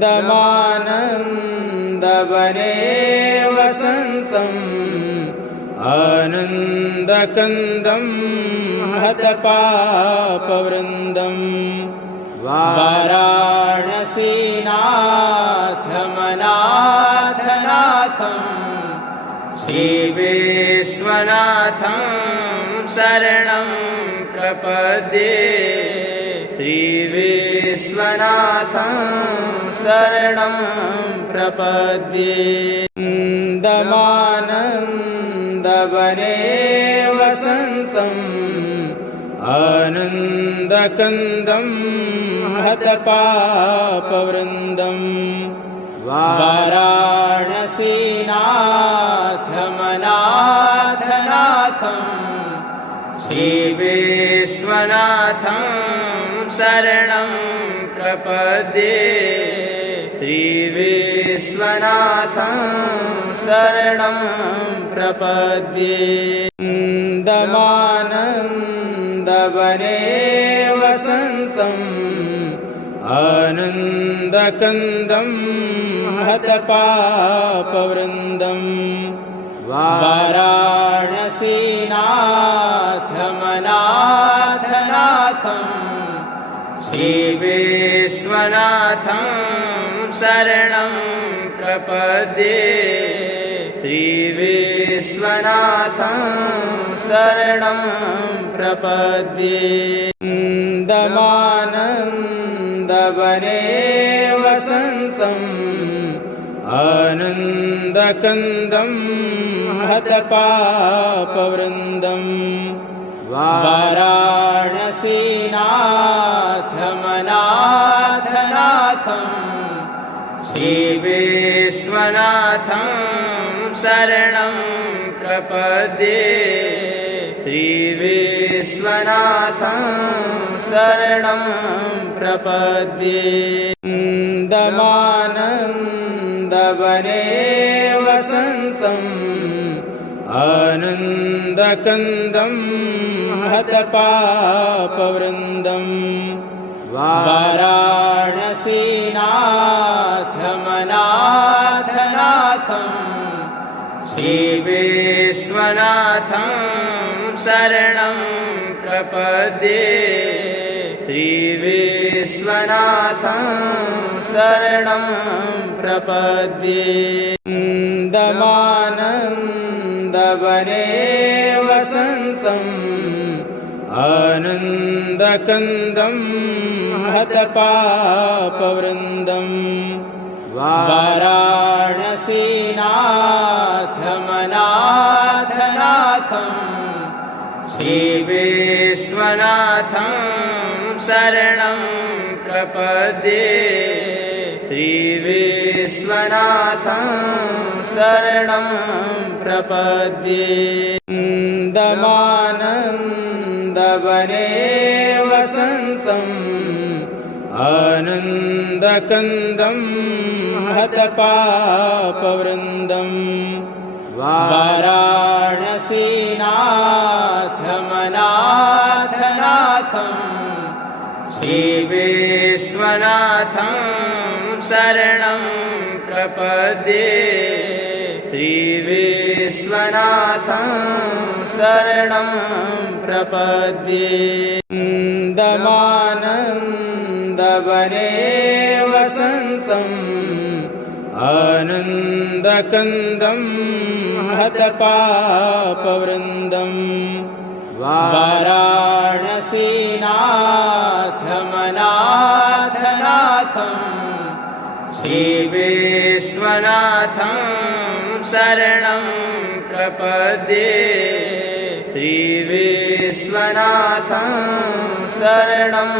आनन्दमानन्दवने वसन्तम् आनन्दकन्दं हतपापवृन्दम् वाराणसीनाथमनाथनाथं श्रीविश्वनाथं शरणं प्रपद्ये श्रीविश्वनाथं शरणं प्रपद्ये आनन्दमानन्दवने वसन्तम् आनन्दकन्दं हतपापवृन्दम् वाराणसीनाथमनाथनाथं श्रीविश्वनाथं शरणं प्रपद्ये श्रीविश्वनाथं शरणं प्रपद्ये आनन्दमानन्दवने वसन्तम् आनन्दकन्दं हतपापवृन्दम् वाराणसीनाथमनाथनाथं श्रीविश्वनाथं शरणं प्रपद्ये श्रीविश्वनाथं शरणं प्रपद्ये आनन्दमानन्दवने वसन्तम् आनन्दकन्दं हतपापवृन्दम् वाराणसीनाथमनाथनाथं श्रीविश्वनाथं शरणं प्रपद्ये श्रीविश्वनाथं शरणं प्रपद्ये आनन्दमानन्दवने वसन्तम् आनन्दकन्दं हतपापवृन्दम् वाराणसीनाथमनाथनाथं श्रीविश्वनाथं शरणं प्रपद्ये श्रीविश्वनाथं शरणं प्रपद्ये आनन्दमानन्दवने वसन्तम् आनन्दकन्दं हतपापवृन्दम् वाराणसीनाथमनाथनाथं श्रीविश्वनाथं शरणं प्रपद्ये श्रीविश्वनाथं शरणं प्रपद्ये आनन्दमानन्दवने वसन्तम् आनन्दकन्दं हतपापवृन्दम् वाराणसीनाथमनाथनाथं श्रीविश्वनाथं शरणं प्रपद्ये श्रीविश्वनाथं शरणं प्रपद्ये आनन्दमानन्दवने वसन्तम् आनन्दकन्दं हतपापवृन्दम् वाराणसीनाथमनाथनाथं श्रीविश्वनाथं शरणं प्रपद्ये श्रीविश्वनाथं शरणं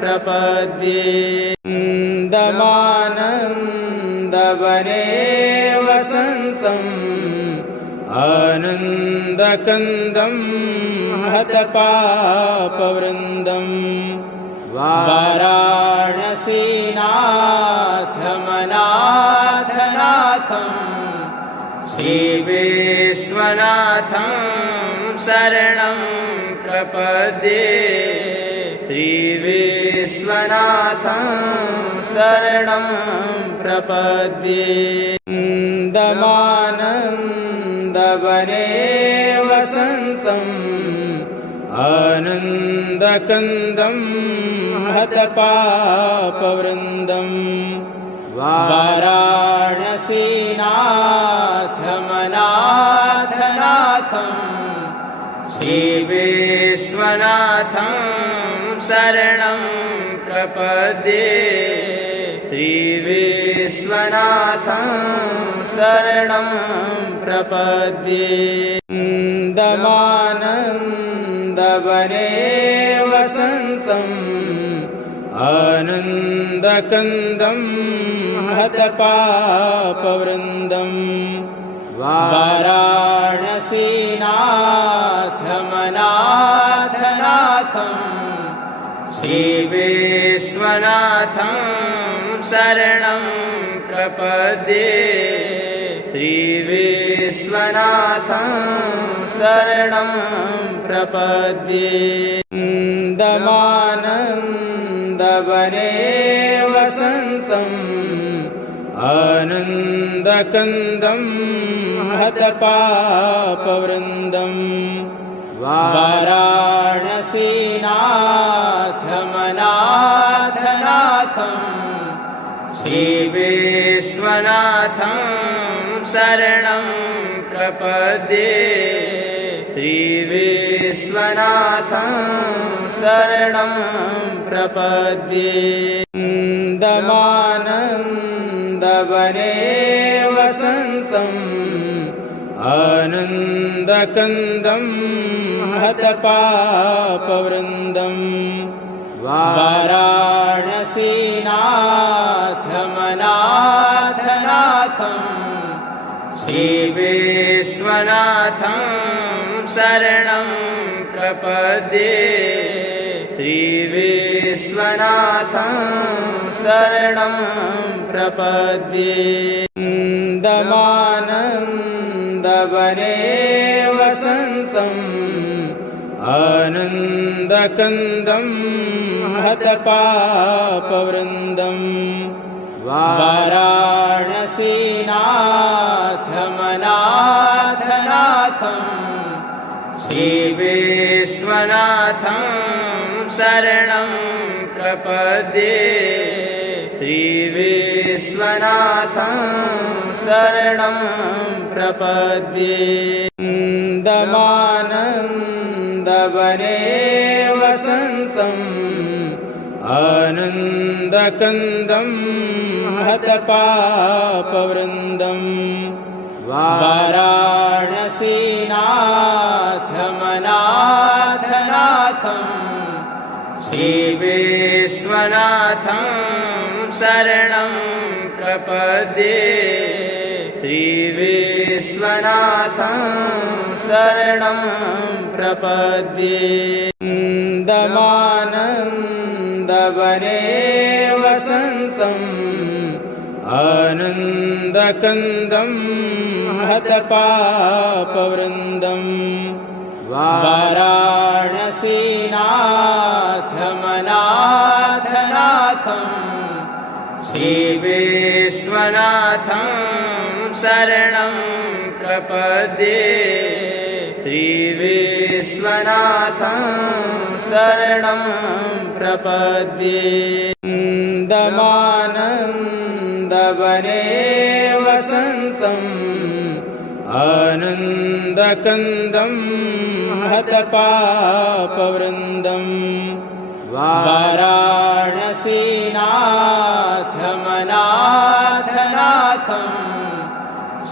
प्रपद्ये आनन्दमानन्दवने वसन्तम् आनन्दकन्दं हतपापवृन्दम् वाराणसीनाथमनाथनाथं श्रीविश्वनाथं शरणं प्रपद्ये श्रीविश्वनाथं शरणं प्रपद्ये दमानन्दवने वसन्तम् आनन्दकन्दं हतपापवृन्दम् वाराणसीनाथमनाथनाथं श्रीविश्वनाथं शरणं प्रपद्ये श्रीविश्वनाथं शरणं प्रपद्ये दमानन्दवने वसन्तम् आनन्दकन्दं हतपापवृन्दम् वाराणसीनाथमनाथनाथं श्रीविश्वनाथं शरणं प्रपद्ये श्रीविश्वनाथं शरणं प्रपद्ये दमानन्दवने वसन्तम् आनन्दकन्दं हतपापवृन्दम् वाराणसीनाथमनाथनाथं श्रीविश्वनाथं शरणं प्रपद्ये श्रीविश्वनाथं शरणं प्रपद्ये दमानन्दवने वसन्तम् आनन्दकन्दं हतपापवृन्दम् वाराणसीनाथमनाथनाथं श्रीविश्वनाथं शरणं प्रपद्ये श्रीविश्वनाथं शरणं प्रपद्ये दमानन्दवने वसन्तम् आनन्दकन्दं हतपापवृन्दम् वाराणसीनाथमनाथनाथं श्रीविश्वनाथं शरणं प्रपद्ये श्रीविश्वनाथं शरणं प्रपद्ये दमानन्दवने वसन्तम् आनन्दकन्दं हतपापवृन्दम् वाराणसीनाथमनाथनाथं श्रीविश्वनाथं शरणं प्रपद्ये श्रीविश्वनाथं शरणं प्रपद्ये दमानन्दवने वसन्तम् आनन्दकन्दं हतपापवृन्दम् वाराणसीनाथमनाथनाथं श्रीविश्वनाथं शरणं प्रपद्ये श्रीविश्वनाथं शरणं प्रपद्ये दमानन्दवने वसन्तम् आनन्दकन्दं हतपापवृन्दम् वाराणसीनाथमनाथनाथं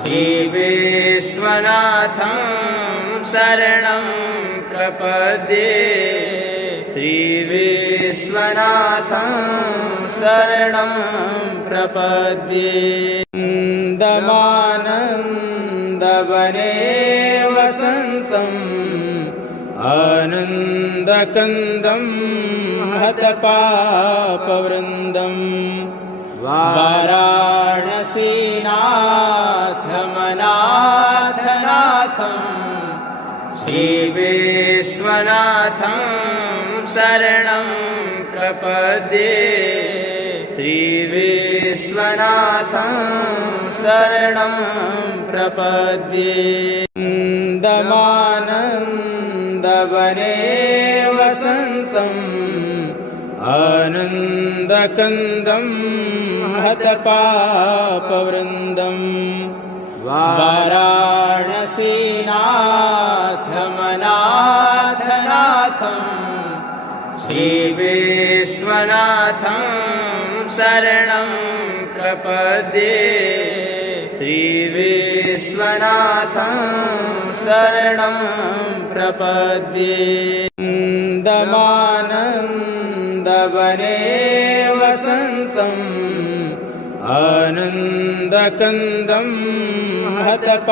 श्रीविश्वनाथं शरणं प्रपद्ये श्रीविश्वनाथं शरणं प्रपद्ये दमानन्दवने वसन्तम् आनन्दकन्दं हतपापवृन्दम् वाराणसीनाथमनाथनाथं श्रीविश्वनाथं शरणं प्रपद्ये श्री विश्वनाथं शरणं प्रपद्ये आनन्दमानन्दवने वसन्तम् आनन्दकन्दं हतपापवृन्दम् वाराणसीनाथमनाथनाथं श्रीविश्वनाथं शरणं प्रपद्ये श्रीविश्वनाथं शरणं प्रपद्ये आनन्दमानन्दवने वसन्तम् आनन्दकन्दं हतपापवृन्दम्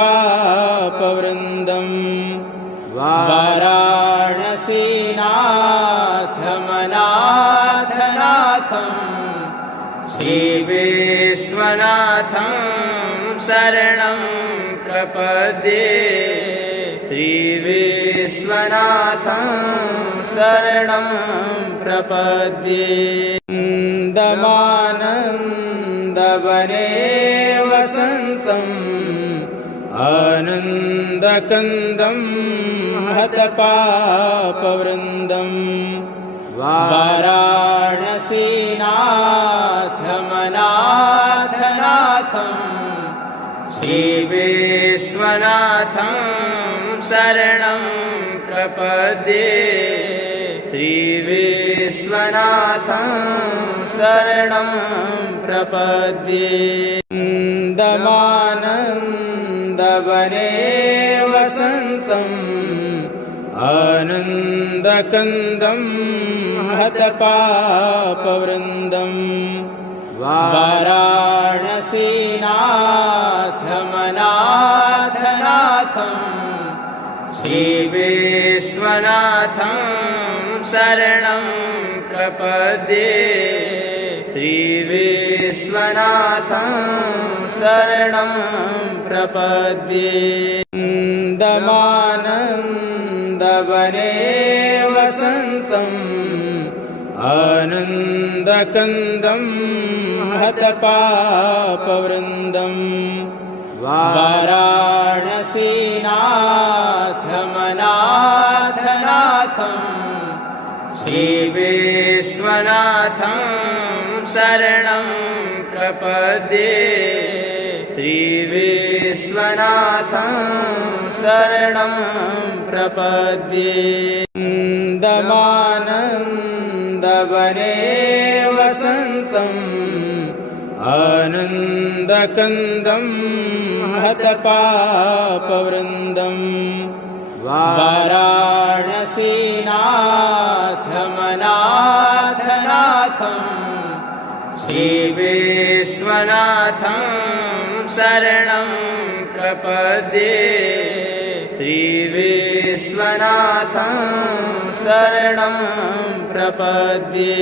वाराणसीनाथमनाथनाथं श्रीविश्वनाथं शरणं प्रपद्ये श्रीविश्वनाथं शरणं प्रपद्ये आनन्दमानन्दवने वसन्तम् आनन्दकन्दं हतपापवृन्दम् वाराणसीनाथमनाथनाथं श्रीविश्वनाथं शरणं प्रपद्ये श्रीविश्वनाथं शरणं प्रपद्ये आनन्दमानन्दवने वसन्तम् आनन्दकन्दं हतपापवृन्दम् वाराणसीनाथमनाथनाथं श्रीविश्वनाथं शरणं प्रपद्ये श्रीविश्वनाथं शरणं प्रपद्ये आनन्दमानन्दवने वसन्तम् आनन्दकन्दं हतपापवृन्दम् वाराणसीनाथमनाथनाथं श्रीविश्वनाथं शरणं प्रपद्ये श्रीविश्वनाथं शरणं प्रपद्ये आनन्दमानन्दवने वसन्तम् आनन्दकन्दं हतपापवृन्दम् वाराणसीनाथमनाथनाथं श्रीविश्वनाथं शरणं प्रपद्ये श्रीविश्वनाथं शरणं प्रपद्ये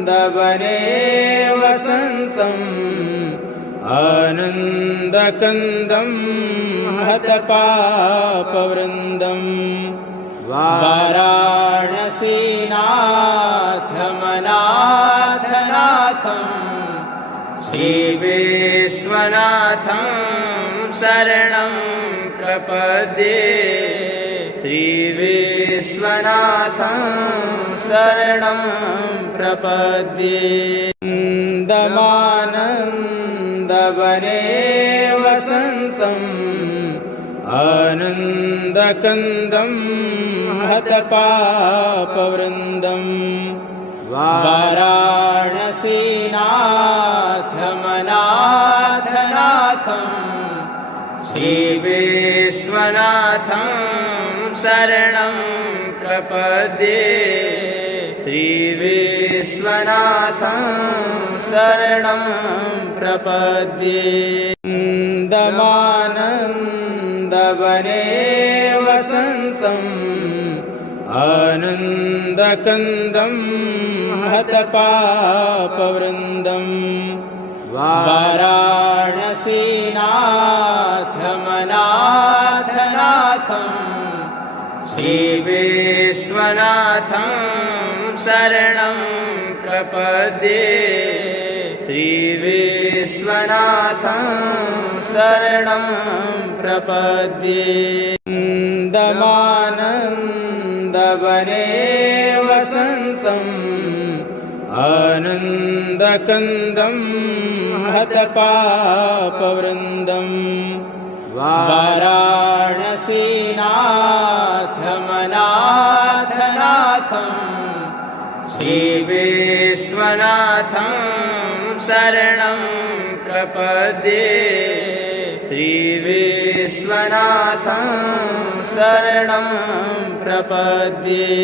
आनन्दमानन्दवने वसन्तम् आनन्दकन्दं हतपापवृन्दम् वाराणसीनाथमनाथनाथं श्रीविश्वनाथं शरणं प्रपद्ये श्रीविश्वनाथं शरणं प्रपद्ये आनन्दमानन्दवने वसन्तम् आनन्दकन्दं हतपापवृन्दम् वाराणसीनाथमनाथनाथं श्रीविश्वनाथं शरणं प्रपद्ये श्रीविश्वनाथं शरणं प्रपद्ये आनन्दमानन्दवने वसन्तम् आनन्दकन्दं हतपापवृन्दम् वाराणसीनाथमनाथनाथं श्रीविश्वनाथं शरणं प्रपद्ये श्रीविश्वनाथं शरणं प्रपद्ये आनन्दमानन्दवने वसन्तम् आनन्दकन्दं हतपापवृन्दम् वाराणसीनाथमनाथनाथं श्रीविश्वनाथं शरणं प्रपद्ये श्रीविश्वनाथं शरणं प्रपद्ये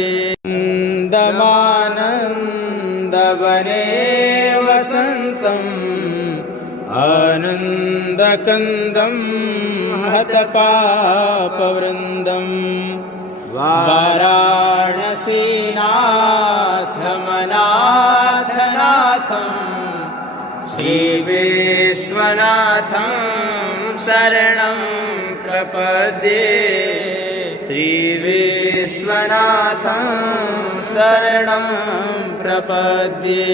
आनन्दमानन्दवने वसन्तम् आनन्दकन्दं हतपापवृन्दम् वाराणसीनाथमनाथनाथं श्रीविश्वनाथं शरणं प्रपद्ये श्रीविश्वनाथं शरणं प्रपद्ये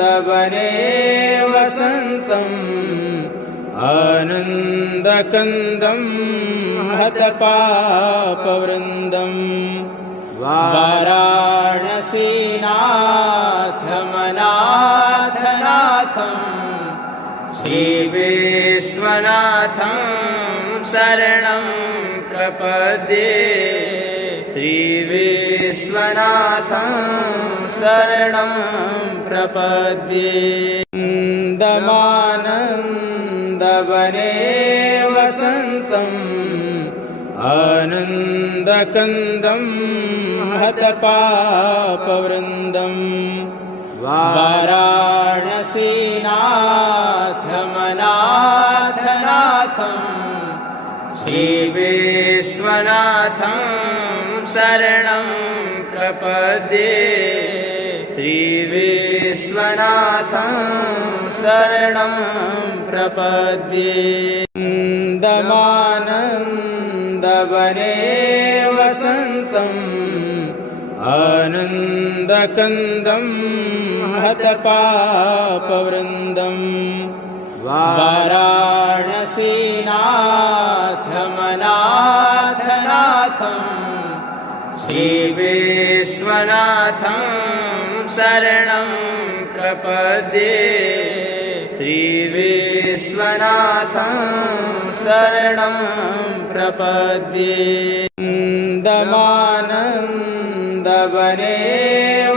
आनन्दमानन्दवने वसन्तम् आनन्दकन्दं हतपापवृन्दम् वाराणसीनाथमनाथनाथं श्रीविश्वनाथं शरणं प्रपद्ये श्रीविश्वनाथं शरणं प्रपद्ये आनन्दमानन्दवने वसन्तम् आनन्दकन्दं हतपापवृन्दम् वाराणसीनाथमनाथनाथं श्रीविश्वनाथं शरणं प्रपद्ये श्रीविश्वनाथं शरणं प्रपद्ये आनन्दमानन्दवने वसन्तम् आनन्दकन्दं हतपापवृन्दम् वाराणसीनाथमनाथनाथं श्रीविश्वनाथं शरणं प्रपद्ये श्रीविश्वनाथं शरणं प्रपद्ये आनन्दमानन्दवने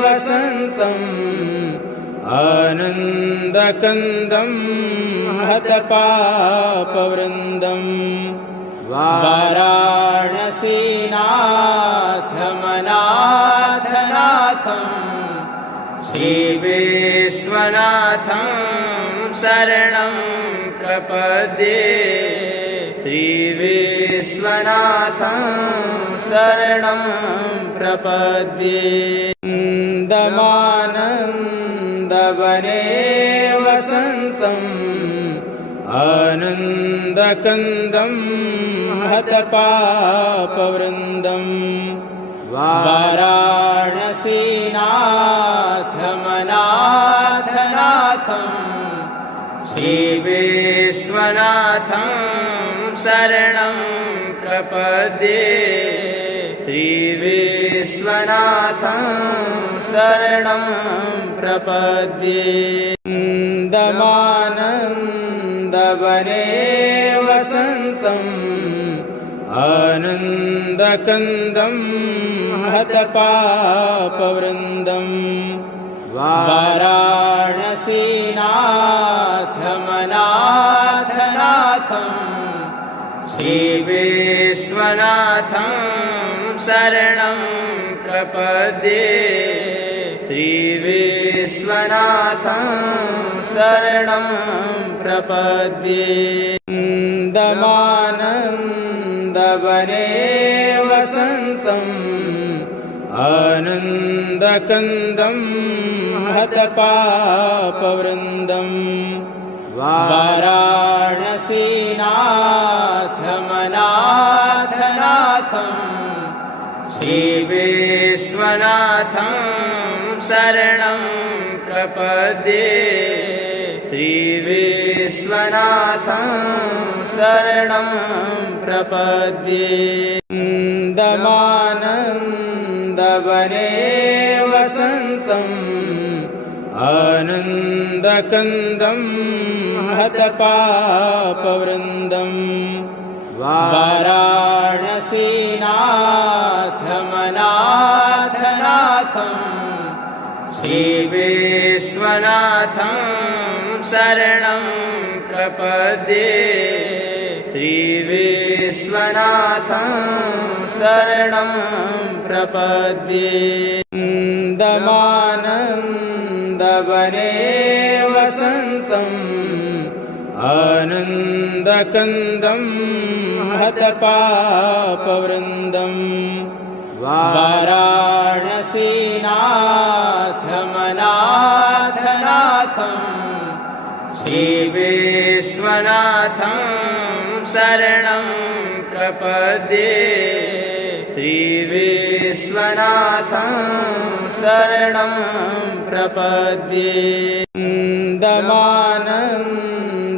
वसन्तम् आनन्दकन्दं हतपापवृन्दम् वाराणसीनाथमनाथनाथं श्रीविश्वनाथं शरणं प्रपद्ये श्रीविश्वनाथं शरणं प्रपद्ये आनन्दमानन्दवने वसन्तम् आनन्दकन्दं हतपापवृन्दम् वाराणसीनाथमनाथनाथं श्रीविश्वनाथं शरणं प्रपद्ये श्रीविश्वनाथं शरणं प्रपद्ये आनन्दमानन्दवने वसन्तम् आनन्दकन्दं हतपापवृन्दम् वाराणसीनाथमनाथनाथं श्रीविश्वनाथं शरणं प्रपद्ये श्रीविश्वनाथं शरणं प्रपद्ये आनन्दमानन्दवने वसन्तम् आनन्दकन्दं हतपापवृन्दम् वाराणसीनाथमनाथनाथं श्रीविश्वनाथं शरणं प्रपद्ये श्रीविश्वनाथं शरणं प्रपद्ये नन्दमानन्दवने वसन्तम् आनन्दकन्दं हतपापवृन्दम् वाराणसीनाथमनाथनाथं श्रीविश्वनाथं शरणं प्रपद्ये श्रीविश्वनाथं शरणं प्रपद्ये नन्दमानन्दवने वसन्तम् आनन्दकन्दं हतपापवृन्दम् वाराणसीनाथमनाथनाथं श्रीविश्वनाथं शरणं प्रपद्ये श्रीविश्वनाथं शरणं प्रपद्ये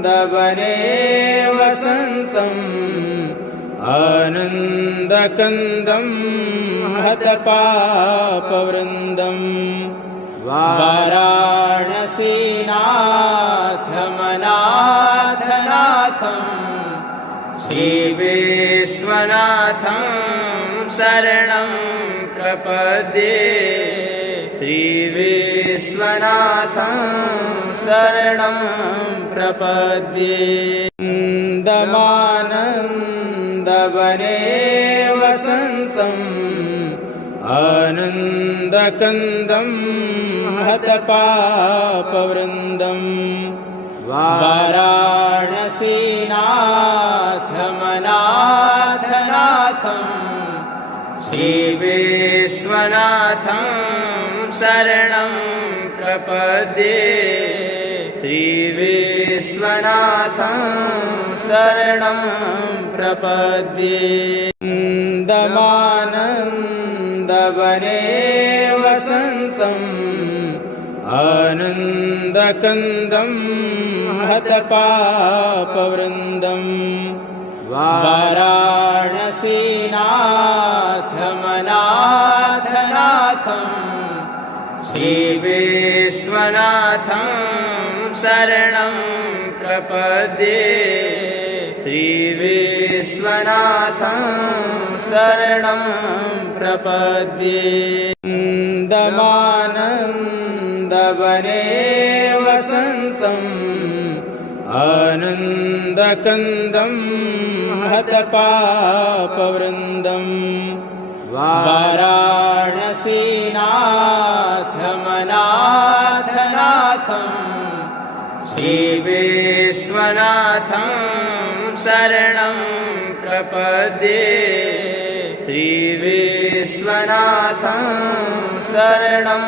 नन्दमानन्दवने वसन्तम् आनन्दकन्दं हतपापवृन्दम् वाराणसीनाथमनाथनाथं श्रीविश्वनाथं शरणं प्रपद्ये श्रीविश्वनाथं शरणं प्रपद्ये नन्दमानन्दवने वसन्तम् आनन्दकन्दं हतपापवृन्दम् वाराणसीनाथमनाथनाथं श्रीविश्वनाथं शरणं प्रपद्ये श्रीविश्वनाथं शरणं प्रपद्ये नन्दमानन्दवने वसन्तम् आनन्दकन्दं हतपापवृन्दम् वाराणसीनाथमनाथनाथं श्रीविश्वनाथं शरणं प्रपद्ये श्रीविश्वनाथं शरणं प्रपद्ये नन्दमानन्दवने वसन्तम् आनन्दकन्दं हतपापवृन्दम् वाराणसीनाथमनाथनाथं श्रीविश्वनाथं शरणं प्रपद्ये श्रीविश्वनाथं शरणं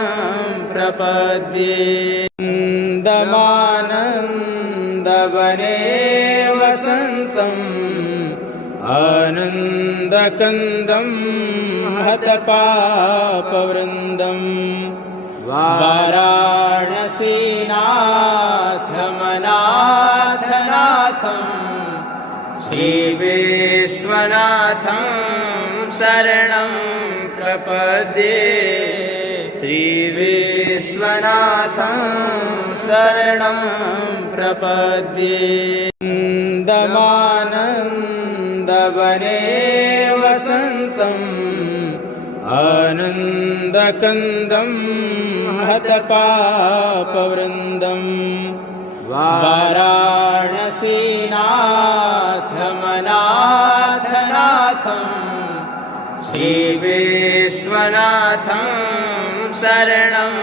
प्रपद्ये नन्दमानन्दवने वसन्तम् आनन्दकन्दं हतपापवृन्दम् वाराणसीनाथमनाथनाथं श्रीविश्वनाथं शरणं प्रपद्ये श्रीविश्वनाथं शरणं प्रपद्ये नन्दमानन्दवने वसन्तम् आनन्दकन्दं हतपापवृन्दम् वाराणसीनाथमनाथनाथं श्रीविश्वनाथं शरणं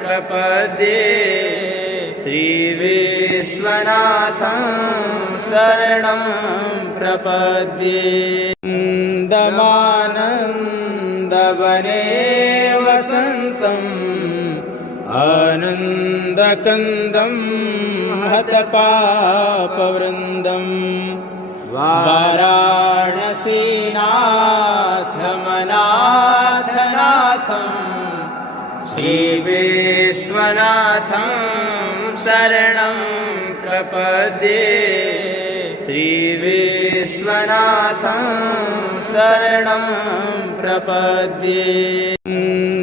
प्रपद्ये श्रीविश्वनाथं शरणं प्रपद्ये नन्दमानन्दवने वसन्तम् आनन्दकन्दं हतपापवृन्दम् वाराणसीनाथमनाथनाथं श्रीविश्वनाथं शरणं प्रपद्ये श्रीविश्वनाथं शरणं प्रपद्ये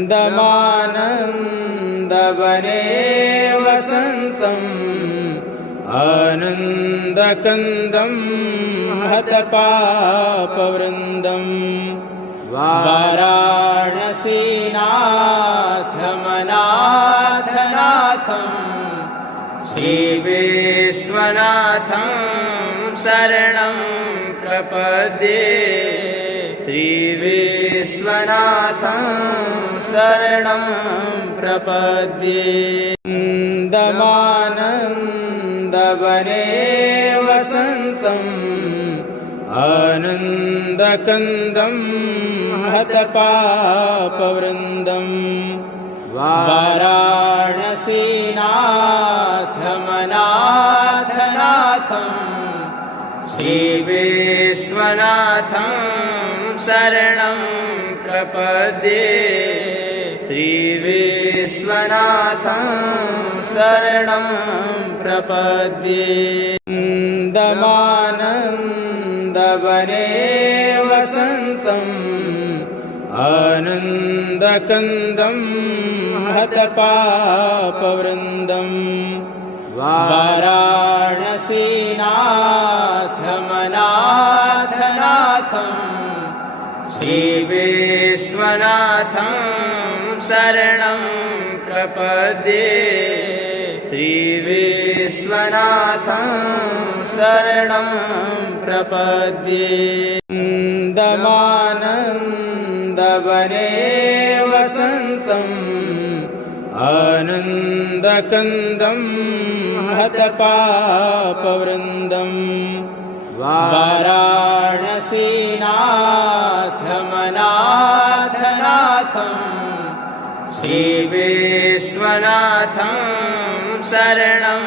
नन्दमानन्दवने वसन्तम् आनन्दकन्दं हतपापवृन्दं वाराणसीनाथमनाथनाथं श्रीविश्वनाथं शरणं प्रपद्ये श्रीविश्वनाथं शरणं प्रपद्ये नन्दमानन्दवने वसन्तम् आनन्दकन्दं हतपापवृन्दं वाराणसीनाथमनाथनाथं श्रीविश्वनाथं शरणं प्रपद्ये श्रीविश्वनाथं शरणं प्रपद्ये नन्दमानन्दवने वसन्तम् आनन्दकन्दं हतपापवृन्दं वाराणसीनाथमनाथनाथं श्रीविश्वनाथं शरणं प्रपद्ये श्रीविश्वनाथं शरणं प्रपद्ये नन्दमानन्दवने वसन्तम् आनन्दकन्दं हतपापवृन्दं वाराणसीनाथमनाथनाथं श्रीविश्वनाथं शरणं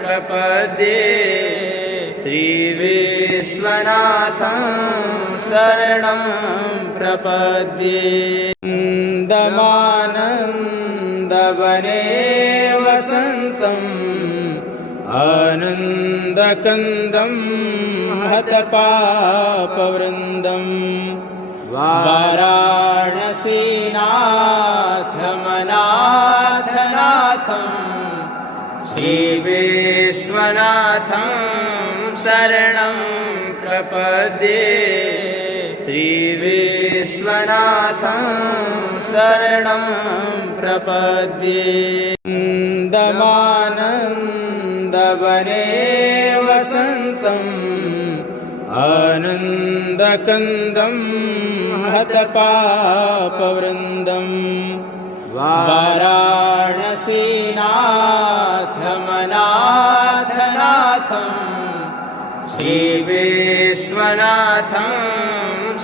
प्रपद्ये श्रीविश्वनाथं शरणं प्रपद्ये नन्दमानन्दवने वसन्तम् आनन्दकन्दं हतपापवृन्दं वाराणसीनाथमनाथनाथं श्रीविश्वनाथं शरणं प्रपद्ये श्रीविश्वनाथं शरणं प्रपद्ये नन्दमानन्दवने वसन्तम् आनन्दकन्दं हतपापवृन्दं वाराणसीनाथमनाथनाथं श्रीविश्वनाथं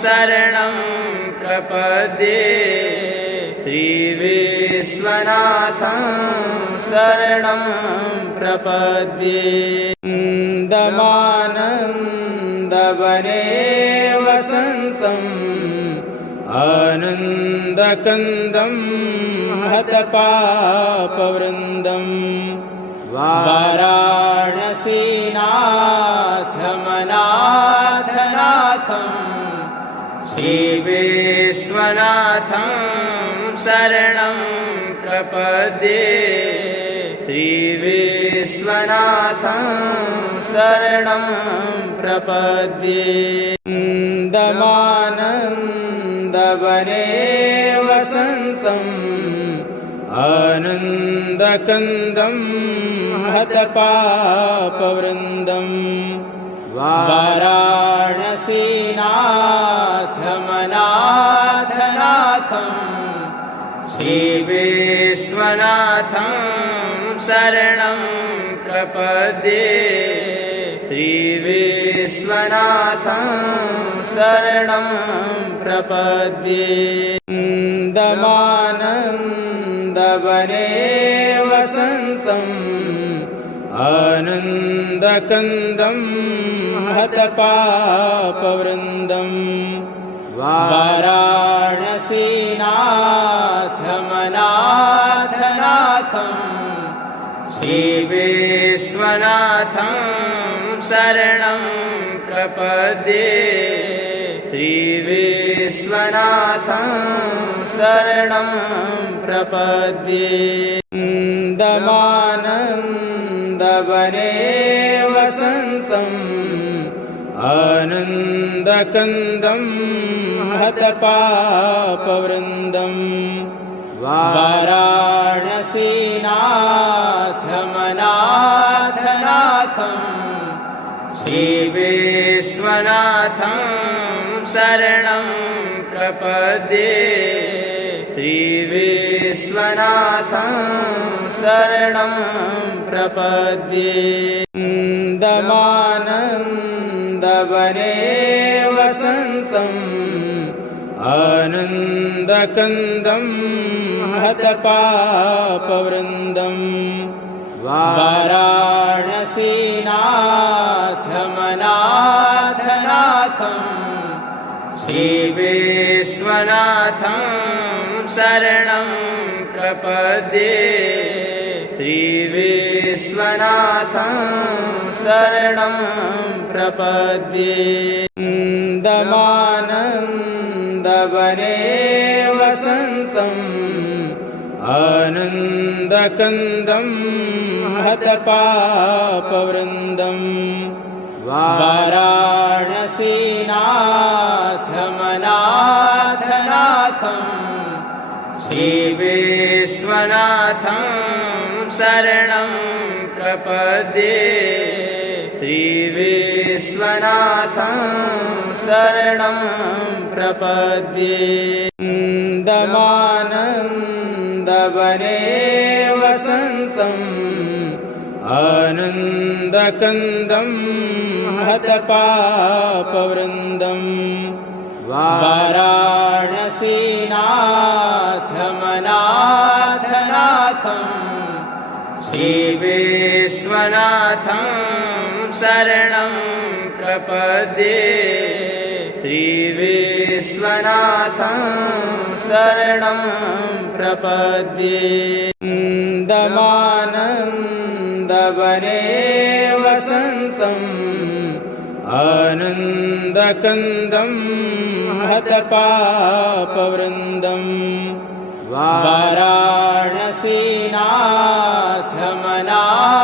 शरणं प्रपद्ये श्रीविश्वनाथं शरणं प्रपद्ये नन्दमानन्दवने वसन्तम् आनन्दकन्दं हतपापवृन्दं वाराणसीनाथमनाथनाथं श्रीविश्वनाथं शरणं प्रपद्ये श्रीविश्वनाथं शरणं प्रपद्ये नन्दमानन्दवने वसन्तम् आनन्दकन्दं हतपापवृन्दं वाराणसीनाथमनाथनाथं श्रीविश्वनाथं शरणं प्रपद्ये श्रीविश्वनाथं शरणं प्रपद्ये नन्दमानन्दवने वसन्तम् आनन्दकन्दं हतपापवृन्दं वाराणसीनाथमनाथनाथं श्रीविश्वनाथं शरणं प्रपद्ये श्रीविश्वनाथं शरणं प्रपद्ये आनन्दमानन्दवने वसन्तम् आनन्दकन्दं हतपापवृन्दं वाराणसीनाथमनाथनाथं श्रीविश्वनाथं शरणं प्रपद्ये श्रीविश्वनाथं शरणं प्रपद्ये आनन्दमानन्दवने वसन्तम् आनन्दकन्दं हतपापवृन्दं वाराणसीनाथमनाथनाथं श्रीविश्वनाथं शरणं प्रपद्ये श्रीविश्वनाथं शरणं प्रपद्ये आनन्दमानन्दवने वसन्तम् आनन्दकन्दं हतपापवृन्दं वाराणसीनाथमनाथनाथं श्रीविश्वनाथं शरणं प्रपद्ये श्रीविश्वनाथं शरणं प्रपद्ये आनन्दमानन्दवने वसन्तम् आनन्दकन्दं हतपापवृन्दं वाराणसीनाथमनाथनाथं श्रीविश्वनाथं शरणं प्रपद्ये श्रीविश्वनाथं शरणं प्रपद्ये आनन्दमानन्दवने वसन्तम् आनन्दकन्दं हतपापवृन्दं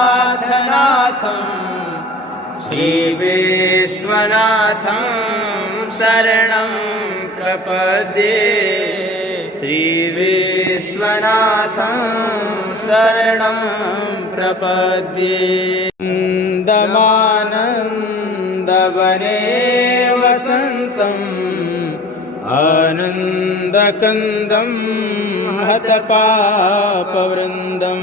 वाराणसीनाथमनाथनाथं श्रीविश्वनाथं शरणं प्रपद्ये श्रीविश्वनाथं शरणं प्रपद्ये आनन्दमानन्दवने वसन्तम् आनन्दकन्दं हतपापवृन्दं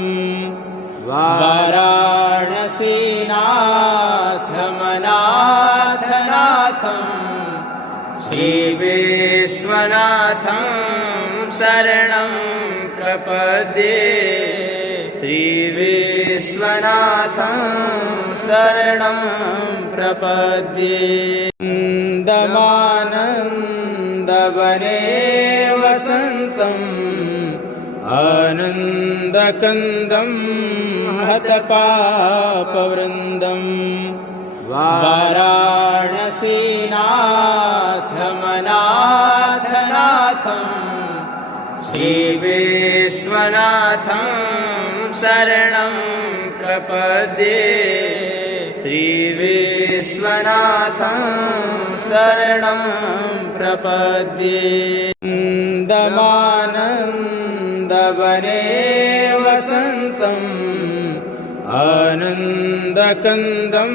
वाराणसीनाथमनाथनाथं श्रीविश्वनाथं शरणं प्रपद्ये श्रीविश्वनाथं शरणं प्रपद्ये आनन्दमानन्दवने वसन्तम् आनन्दकन्दं हतपापवृन्दं वाराणसीनाथमनाथनाथं श्रीविश्वनाथं शरणं प्रपद्ये श्रीविश्वनाथं शरणं प्रपद्ये आनन्दमानन्दवने वसन्तम् आनन्दकन्दं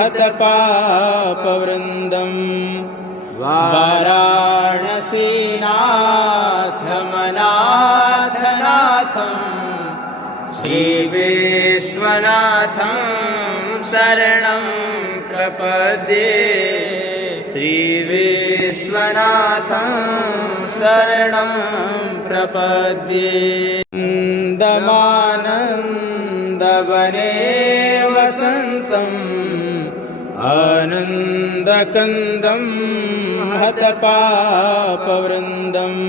हतपापवृन्दं वाराणसीनाथमनाथनाथं श्रीविश्वनाथं शरणं प्रपद्ये श्रीविश्वनाथं शरणं प्रपद्ये वृन्दावने वसन्तम् आनन्दकन्दं हतपापवृन्दम्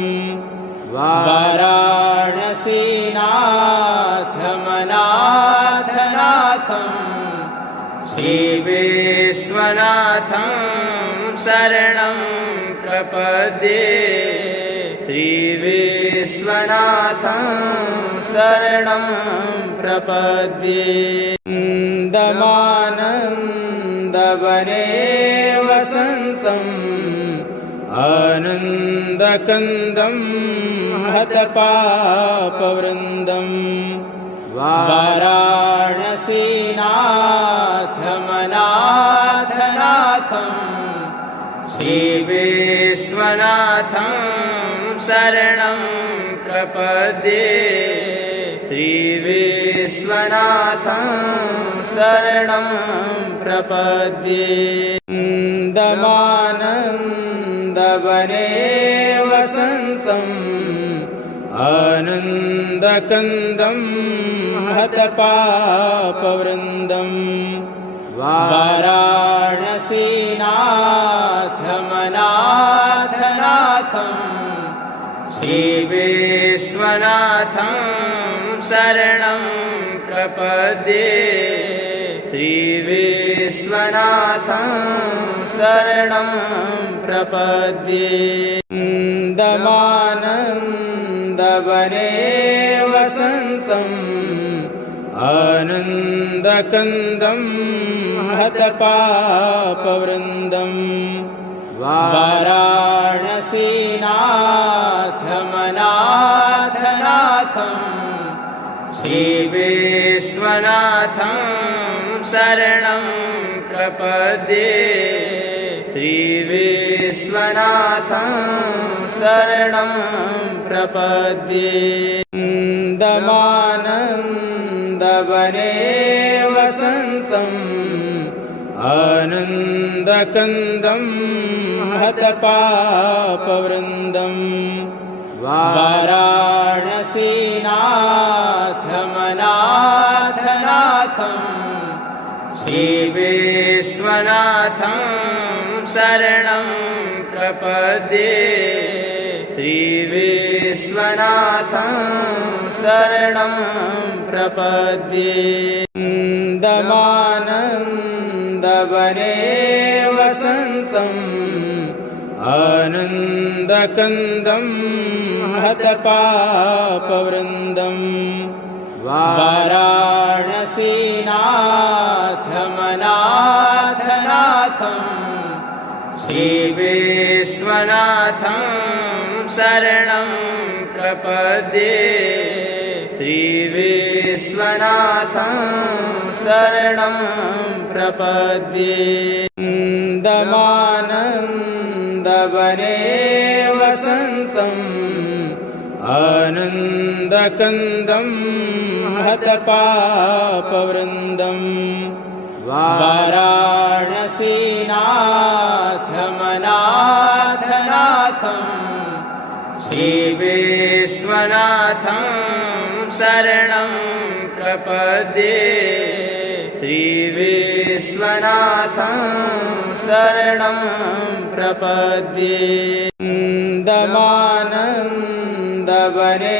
वाराणसीनाथमनाथनाथम् श्रीविश्वनाथं शरणं प्रपद्ये श्रीविश्वनाथं शरणं प्रपद्ये वृन्दमानन्दवने वसन्तम् आनन्दकन्दं हतपापवृन्दम् वाराणसीनाथमनाथनाथम् श्रीविश्वनाथं शरणं प्रपद्ये श्रीविश्वनाथं शरणं प्रपद्ये वृन्दमानन्दवने वसन्तम् आनन्दकन्दं हतपापवृन्दम् वाराणसीनाथमनाथनाथम् श्रीविश्वनाथं शरणं प्रपद्ये श्रीविश्वनाथं शरणं प्रपद्ये वृन्दमानन्दवने वसन्तम् आनन्दकन्दं हतपापवृन्दम् वाराणसीनाथमनाथनाथम् श्रीविश्वनाथं शरणं प्रपद्ये श्रीविश्वनाथं शरणं प्रपद्ये वृन्दमानन्दवने वसन्तम् आनन्दकन्दं हतपापवृन्दम् वाराणसीनाथमनाथनाथम् श्रीविश्वनाथं शरणं प्रपद्ये श्रीविश्वनाथं शरणं प्रपद्ये वृन्दमानन्दवने वसन्तम् आनन्दकन्दं हतपापवृन्दम् वाराणसीनाथमनाथनाथम् श्रीविश्वनाथं शरणं प्रपद्ये श्रीविश्वनाथं शरणं प्रपद्ये वृन्दमानन्दवने वसन्तम् आनन्दकन्दं हतपापवृन्दम् वाराणसीनाथमनाथनाथम् श्रीविश्वनाथं शरणं प्रपद्ये श्रीविश्वनाथं शरणं प्रपद्ये वृन्दमानन्दवने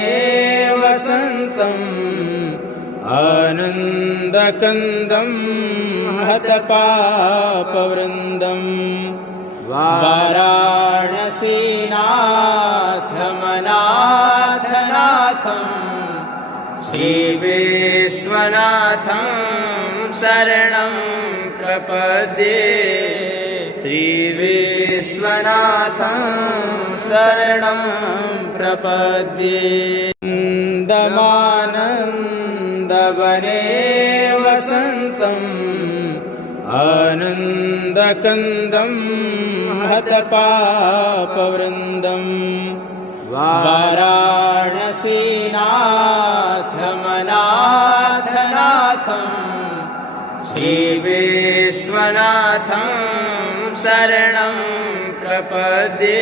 वसन्तम् आनन्दकन्दं हतपापवृन्दम् वाराणसीनाथमनाथनाथम् श्रीविश्वनाथं शरणं प्रपद्ये श्रीविश्वनाथं शरणं प्रपद्ये वृन्दमानन्दवने वसन्तम् आनन्दकन्दं हतपापवृन्दम् वाराणसीनाथमनाथनाथम् श्रीविश्वनाथं शरणं प्रपद्ये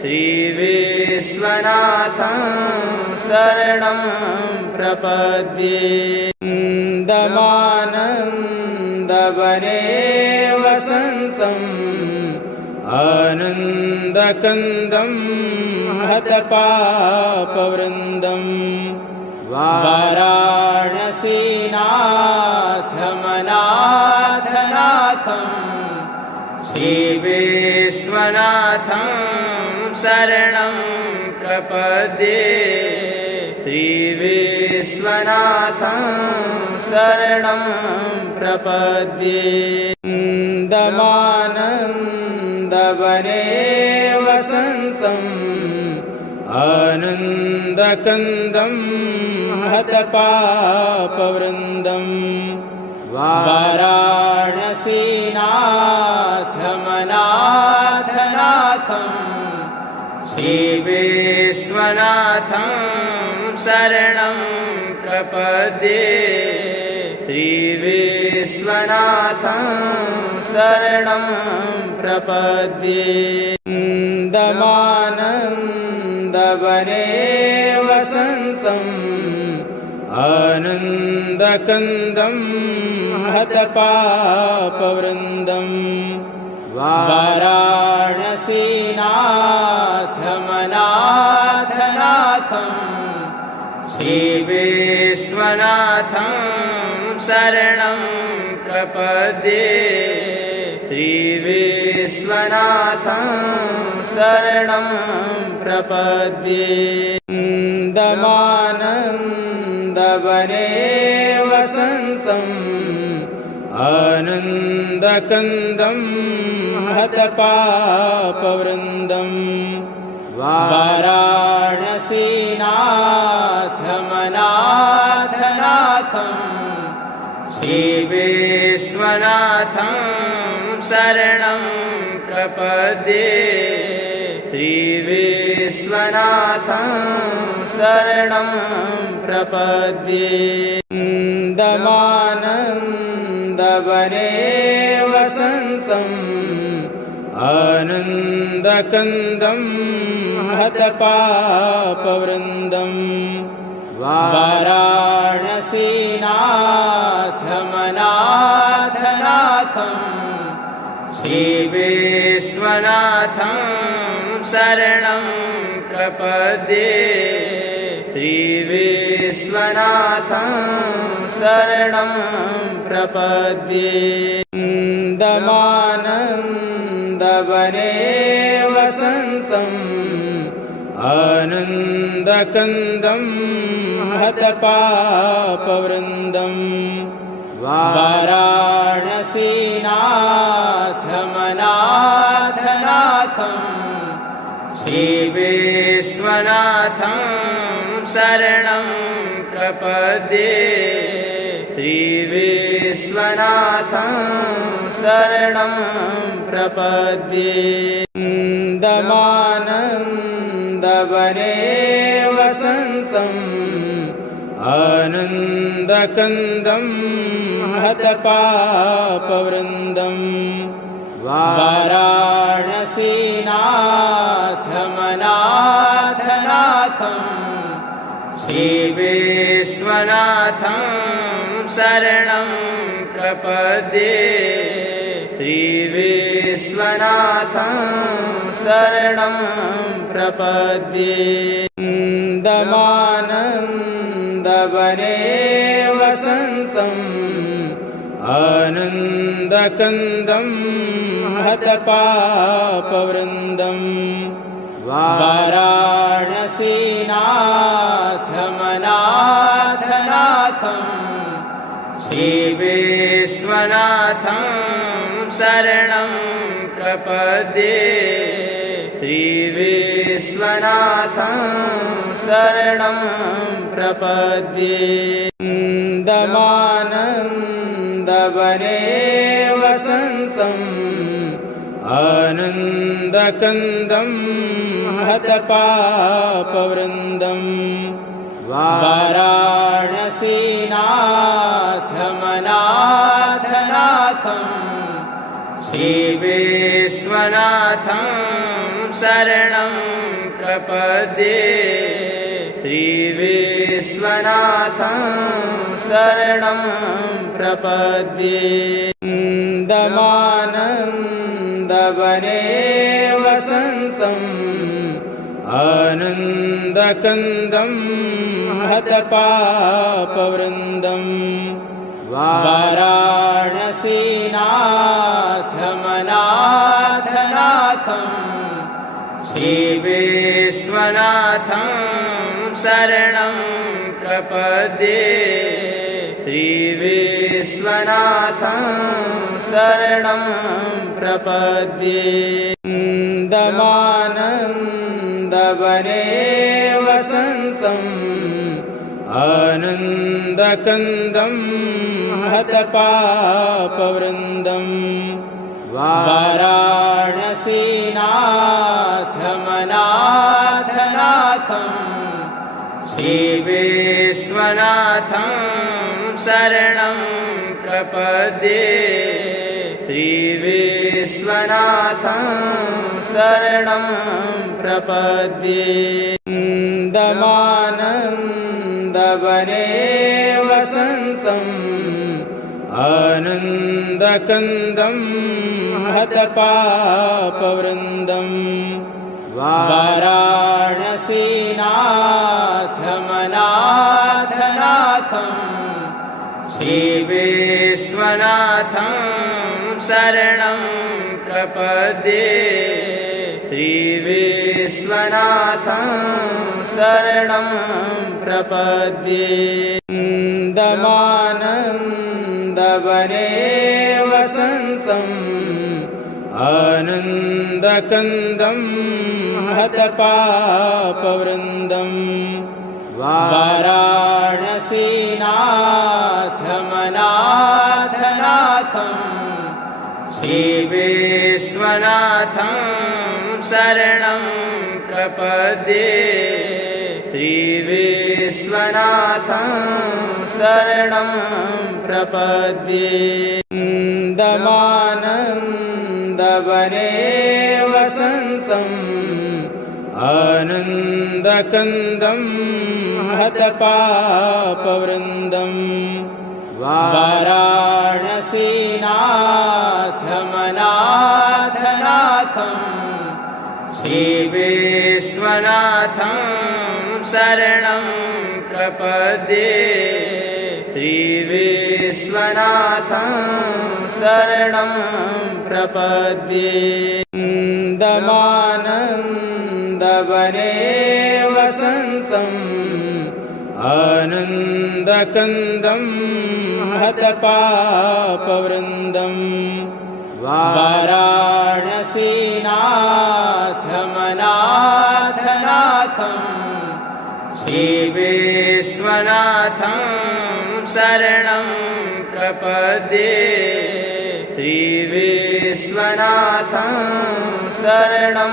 श्रीविश्वनाथं शरणं प्रपद्ये आनन्दमानन्दवने वसन्तम् आनन्दकन्दं हतपापवृन्दम् वाराणसीनाथमनाथनाथं श्रीविश्वनाथं शरणं प्रपद्ये श्रीविश्वनाथं शरणं प्रपद्ये आनन्दमानन्दवने वसन्तम् आनन्दकन्दं हतपापवृन्दम् वाराणसीनाथमनाथनाथं श्रीविश्वनाथं शरणं प्रपद्ये श्रीविश्वनाथं शरणं प्रपद्ये आनन्दमानन्दवने वसन्तम् आनन्दकन्दं हतपापवृन्दम् वाराणसीनाथमनाथनाथं श्रीविश्वनाथं शरणं प्रपद्ये श्रीविश्वनाथं शरणं प्रपद्ये आनन्दमानन्दवने वसन्तम् आनन्दकन्दं हतपापवृन्दम् वाराणसीनाथमनाथनाथं श्रीविश्वनाथं शरणं प्रपद्ये श्रीविश्वनाथं शरणं प्रपद्ये आनन्दमानन्दवने वसन्तम् आनन्दकन्दं हतपापवृन्दम् वाराणसीनाथमनाथनाथं श्रीविश्वनाथं शरणं प्रपद्ये श्रीविश्वनाथं शरणं प्रपद्ये आनन्दमानन्दवने वसन्तम् आनन्दकन्दं हतपापवृन्दम् वाराणसीनाथमनाथनाथं श्रीविश्वनाथं शरणं प्रपद्ये श्रीविश्वनाथं शरणं प्रपद्ये आनन्दमानन्दवने वसन्तम् आनन्दकन्दं हतपापवृन्दम् वाराणसीनाथमनाथनाथं श्रीविश्वनाथं शरणं प्रपद्ये श्रीविश्वनाथं शरणं प्रपद्ये आनन्दमानन्दवने वसन्तम् आनन्दकन्दं हतपापवृन्दम् वाराणसीनाथमनाथनाथं श्रीविश्वनाथं शरणं प्रपद्ये श्रीविश्वनाथं शरणं प्रपद्ये आनन्दमानन्दवने वसन्तम् आनन्दकन्दं हतपापवृन्दम् वाराणसीनाथमनाथनाथं श्रीविश्वनाथं शरणं प्रपद्ये श्रीविश्वनाथं विश्वनाथं शरणं प्रपद्ये आनन्दमानन्दवने वसन्तम् आनन्दकन्दं हतपापवृन्दं वाराणसीनाथमनाथनाथं श्रीविश्वनाथं शरणं प्रपद्ये श्रीविश्वनाथं शरणं प्रपद्ये आनन्दमानन्दवने वसन्तम् आनन्दकन्दं हतपापवृन्दं वाराणसीनाथमनाथनाथं श्रीविश्वनाथं शरणं प्रपद्ये श्रीविश्वनाथं शरणं प्रपद्ये आनन्दमानन्दवने वसन्तम् आनन्दकन्दं हतपापवृन्दं वाराणसीनाथमनाथनाथं श्रीविश्वनाथं शरणं प्रपद्ये श्रीविश्वनाथं शरणं प्रपद्ये आनन्दमानन्दवने वसन्तम् आनन्दकन्दं हतपापवृन्दं वाराणसीनाथमनाथनाथं श्रीविश्वनाथं शरणं प्रपद्ये श्रीविश्वनाथं शरणं प्रपद्ये आनन्दमानन्दवने वसन्तम् आनन्दकन्दं हतपापवृन्दं वाराणसीनाथमनाथनाथं श्रीविश्वनाथं शरणं प्रपद्ये श्रीविश्वनाथं शरणं प्रपद्ये आनन्दमानन्दवने वसन्तम् आनन्दकन्दं हतपापवृन्दं वाराणसीनाथमनाथनाथं श्रीविश्वनाथं शरणं प्रपद्ये श्रीविश्वनाथं शरणं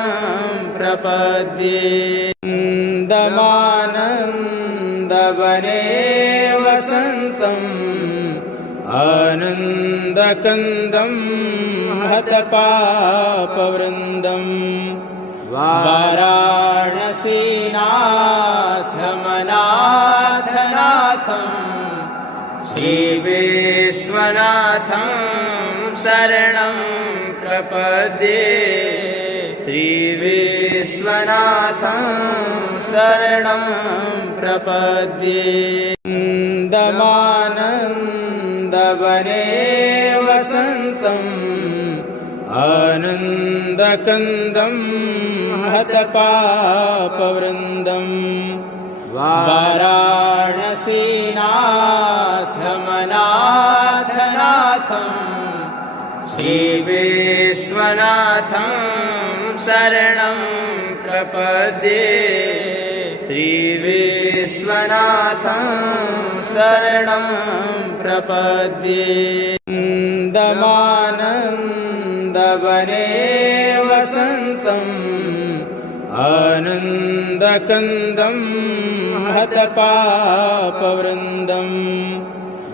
प्रपद्ये आनन्दमानन्दवने वसन्तम् आनन्दकन्दं हतपापवृन्दं वाराणसीनाथमनाथनाथं श्रीविश्वनाथं शरणं प्रपद्ये श्रीविश्वनाथं शरणं प्रपद्ये आनन्दमानन्दवने वसन्तम् आनन्दकन्दं हतपापवृन्दं वाराणसीनाथमनाथनाथं श्रीविश्वनाथं शरणं प्रपद्ये श्रीविश्वनाथं शरणं प्रपद्ये आनन्दमानन्दवने वसन्तम् आनन्दकन्दं हतपापवृन्दं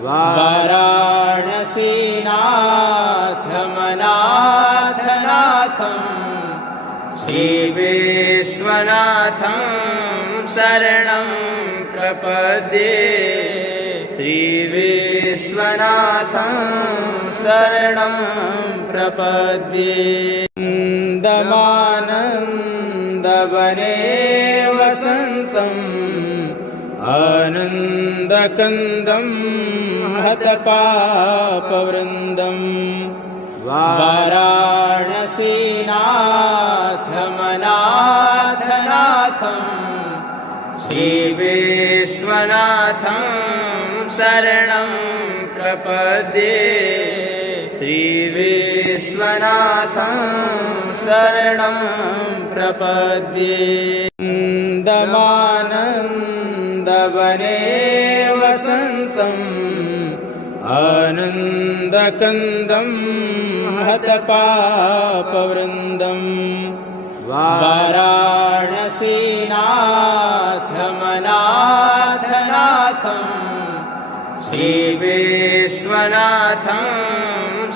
वाराणसीनाथमनाथनाथं श्रीविश्वनाथं शरणं प्रपद्ये श्रीविश्वनाथं शरणं प्रपद्ये दमानन्दवने वसन्तम् आनन्दकन्दं हतपापवृन्दं वाराणसीनाथमनाथनाथं श्रीविश्वनाथं शरणं प्रपद्ये श्रीविश्वनाथं शरणं प्रपद्ये दमानन्दवने वसन्तम् आनन्दकन्दं हतपापवृन्दं वाराणसीनाथमनाथनाथं श्रीविश्वनाथं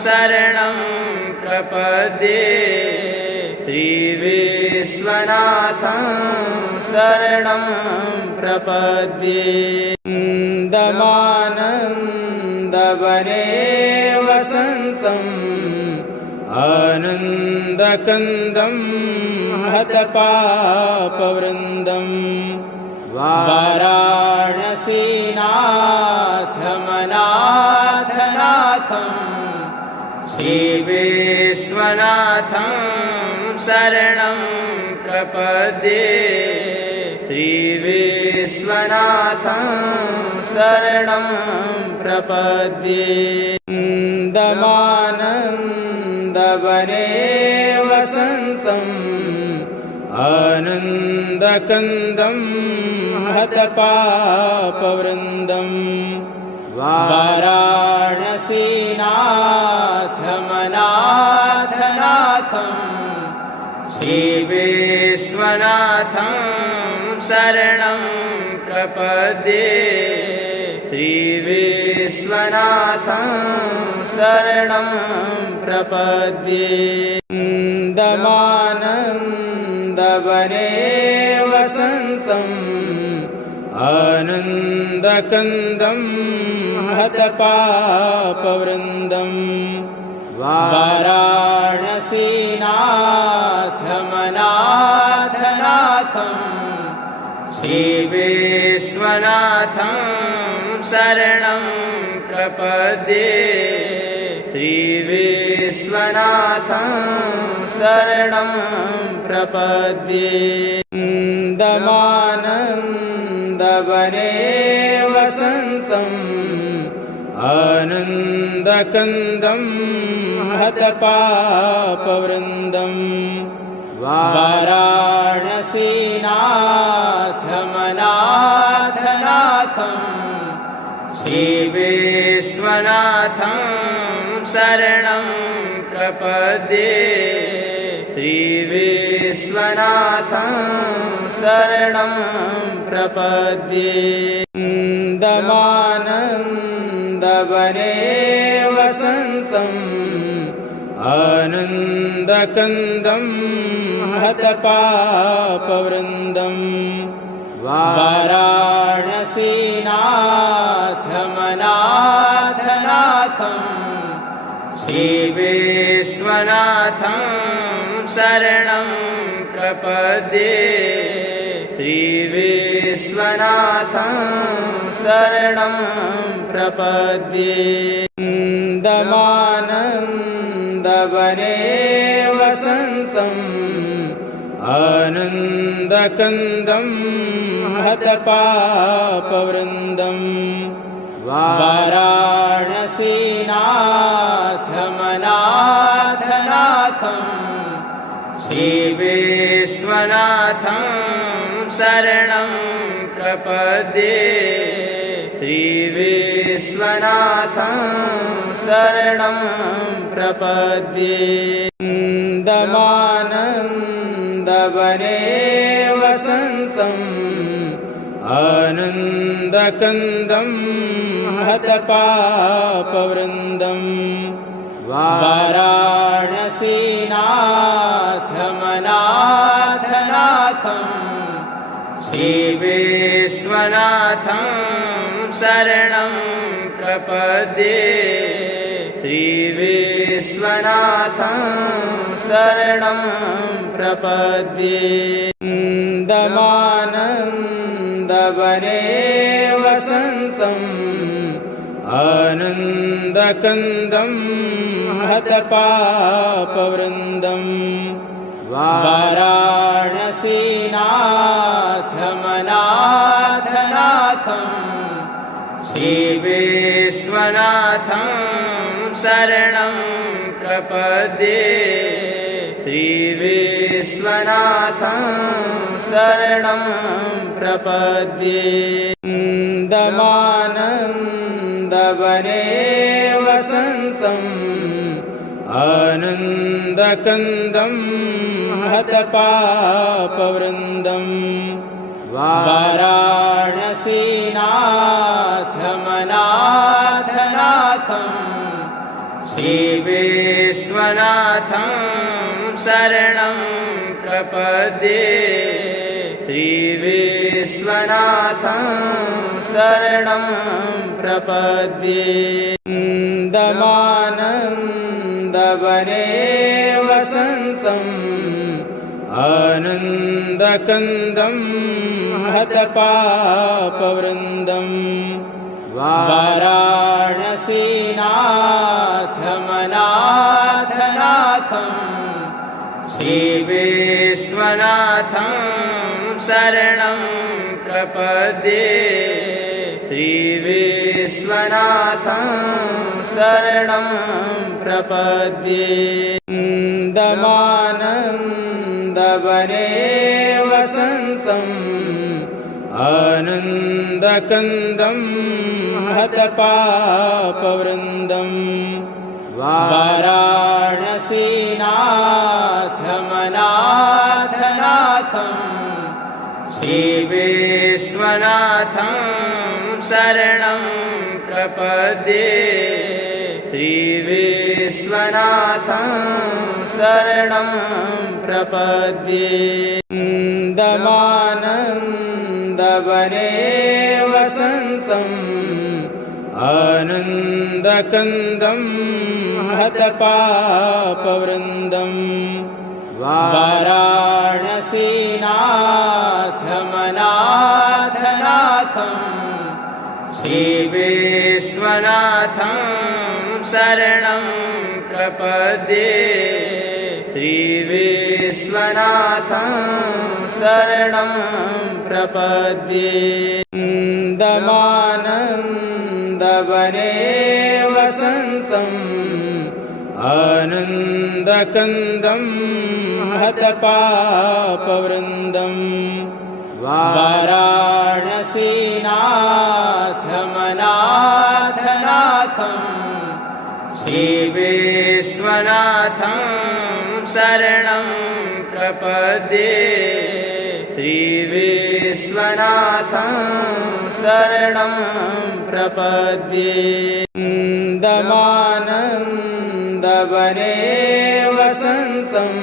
शरणं प्रपद्ये श्रीविश्वनाथं शरणं प्रपद्ये दमानन्दवने वसन्तम् आनन्दकन्दं हतपापवृन्दं वाराणसीनाथमनाथनाथं श्रीविश्वनाथं शरणं प्रपद्ये श्रीविश्वनाथं शरणं प्रपद्ये दमानन्दवने वसन्तम् आनन्दकन्दं हतपापवृन्दं वाराणसीनाथमनाथनाथं श्रीविश्वनाथं शरणं प्रपद्ये श्रीविश्वनाथं शरणं प्रपद्ये दमानन्दवने वसन्तम् आनन्दकन्दं हतपापवृन्दं वाराणसीनाथमनाथनाथं श्रीविश्वनाथं शरणं प्रपद्ये श्रीविश्वनाथं शरणं प्रपद्ये दमानन्दवने वसन्तम् आनन्दकन्दं हतपापवृन्दं वाराणसीनाथमनाथनाथं श्रीविश्वनाथं शरणं प्रपद्ये श्रीविश्वनाथं शरणं प्रपद्ये दमानन्दवने वसन्तम् आनन्दकन्दं हतपापवृन्दं वाराणसीनाथमनाथनाथं श्रीविश्वनाथं शरणं प्रपद्ये श्रीविश्वनाथं शरणं प्रपद्ये दमानन्दवने वसन्तम् आनन्दकन्दं हतपापवृन्दं वाराणसीनाथमनाथनाथं श्रीविश्वनाथं शरणं प्रपद्ये श्रीविश्वनाथं शरणं प्रपद्ये दमानन्दवने वसन्तम् आनन्दकन्दं हतपापवृन्दं वाराणसीनाथमनाथनाथं श्रीविश्वनाथं शरणं प्रपद्ये श्रीविश्वनाथं शरणं प्रपद्ये आनन्दमानन्दवने वसन्तम् आनन्दकन्दं हतपापवृन्दं वाराणसीनाथमनाथनाथं श्रीविश्वनाथं शरणं प्रपद्ये श्रीविश्वनाथं शरणं प्रपद्ये आनन्दमानन्दवने वसन्तम् आनन्दकन्दं हतपापवृन्दं वाराणसीनाथमनाथनाथं श्रीविश्वनाथं शरणं प्रपद्ये श्रीविश्वनाथं शरणं प्रपद्ये आनन्दमानन्दवने वसन्तम् आनन्दकन्दं हतपापवृन्दं वाराणसीनाथमनाथनाथं श्रीविश्वनाथं शरणं प्रपद्ये श्रीविश्वनाथं शरणं प्रपद्ये आनन्दमानन्दवने वसन्तम् आनन्दकन्दं हतपापवृन्दं वाराणसीनाथमनाथनाथं श्रीविश्वनाथं शरणं प्रपद्ये श्रीविश्वनाथं शरणं प्रपद्ये आनन्दमानन्दवने वसन्तम् आनन्दकन्दं हतपापवृन्दं वाराणसीनाथमनाथनाथं श्रीविश्वनाथं शरणं प्रपद्ये श्रीविश्वनाथं शरणं प्रपद्ये आनन्दमानन्दवने वसन्तम् आनन्दकन्दं हतपापवृन्दं वाराणसीनाथमनाथनाथं श्रीविश्वनाथं शरणं प्रपद्ये श्रीविश्वनाथं शरणं प्रपद्ये आनन्दमानन्दवने वसन्तम्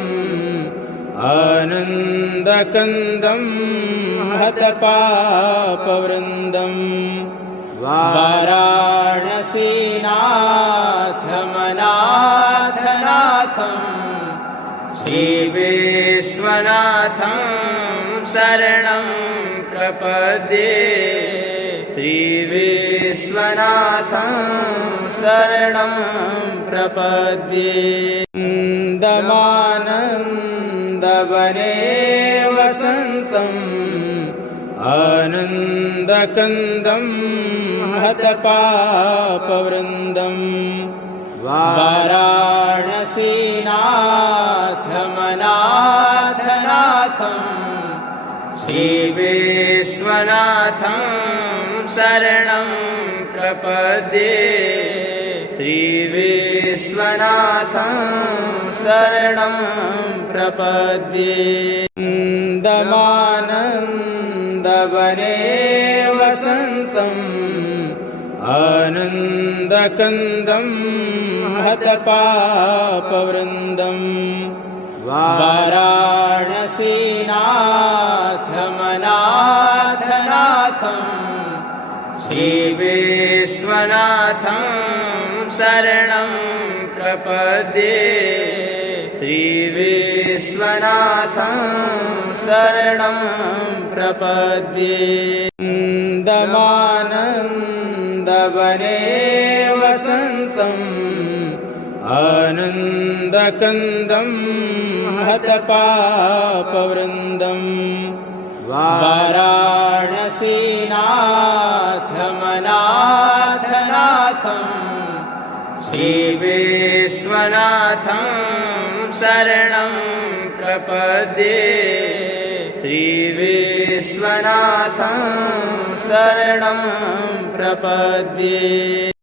आनन्दकन्दं हतपापवृन्दं वाराणसीनाथमनाथनाथं श्रीविश्वनाथं शरणं प्रपद्ये श्रीविश्वनाथं शरणं प्रपद्ये आनन्दमानन्दवने वसन्तम् आनन्दकन्दं हतपापवृन्दं वाराणसीनाथमनाथनाथं श्रीविश्वनाथं शरणं प्रपद्ये श्रीविश्वनाथं शरणं प्रपद्ये आनन्दमानन्दवने वसन्तम् आनन्दकन्दं हतपापवृन्दं वाराणसीनाथमनाथनाथं श्रीविश्वनाथं शरणं प्रपद्ये श्रीविश्वनाथं शरणं प्रपद्ये नन्दमानन्दवने वसन्तम् आनन्दकन्दं हतपापवृन्दं वाराणसीनाथमनाथनाथं श्रीविश्वनाथं शरणं प्रपद्ये श्रीविश्वनाथं शरणं प्रपद्ये।